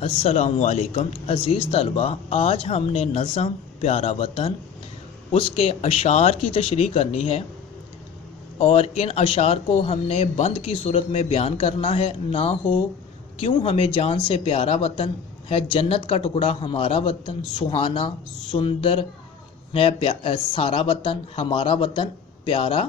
السلام علیکم عزیز طلبہ، آج ہم نے نظم پیارا وطن اس کے اشعار کی تشریح کرنی ہے، اور ان اشعار کو ہم نے بند کی صورت میں بیان کرنا ہے۔ نہ ہو کیوں ہمیں جان سے پیارا وطن ہے، جنت کا ٹکڑا ہمارا وطن، سہانا سندر ہے سارا وطن، ہمارا وطن پیارا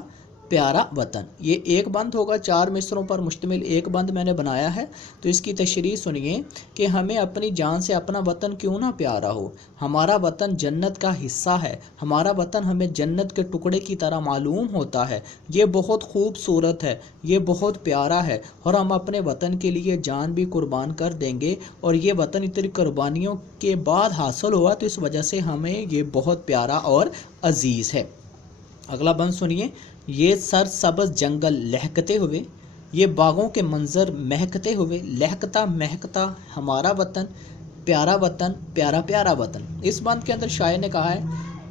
پیارا وطن۔ یہ ایک بند ہوگا، 4 مصروں پر مشتمل ایک بند میں نے بنایا ہے۔ تو اس کی تشریح سنیے کہ ہمیں اپنی جان سے اپنا وطن کیوں نہ پیارا ہو۔ ہمارا وطن جنت کا حصہ ہے، ہمارا وطن ہمیں جنت کے ٹکڑے کی طرح معلوم ہوتا ہے۔ یہ بہت خوبصورت ہے، یہ بہت پیارا ہے، اور ہم اپنے وطن کے لیے جان بھی قربان کر دیں گے، اور یہ وطن اتنی قربانیوں کے بعد حاصل ہوا، تو اس وجہ سے ہمیں یہ بہت پیارا اور عزیز ہے۔ اگلا بند سنیے۔ یہ سر سبز جنگل لہکتے ہوئے، یہ باغوں کے منظر مہکتے ہوئے، لہکتا مہکتا ہمارا وطن پیارا وطن، پیارا پیارا وطن۔ اس بند کے اندر شاعر نے کہا ہے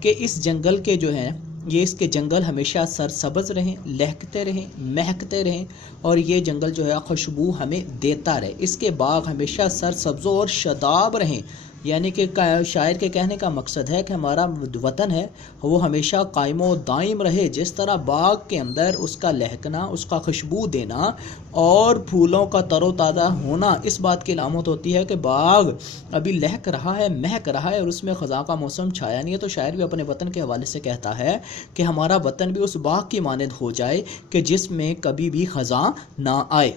کہ اس جنگل کے جو ہیں، یہ اس کے جنگل ہمیشہ سر سبز رہیں، لہکتے رہیں، مہکتے رہیں، اور یہ جنگل جو ہے خوشبو ہمیں دیتا رہے، اس کے باغ ہمیشہ سر سبز اور شاداب رہیں۔ یعنی کہ شاعر کے کہنے کا مقصد ہے کہ ہمارا وطن ہے وہ ہمیشہ قائم و دائم رہے، جس طرح باغ کے اندر اس کا لہکنا، اس کا خوشبو دینا اور پھولوں کا تر و تازہ ہونا اس بات کی علامت ہوتی ہے کہ باغ ابھی لہک رہا ہے، مہک رہا ہے، اور اس میں خزاں کا موسم چھایا نہیں ہے۔ تو شاعر بھی اپنے وطن کے حوالے سے کہتا ہے کہ ہمارا وطن بھی اس باغ کی مانند ہو جائے کہ جس میں کبھی بھی خزاں نہ آئے۔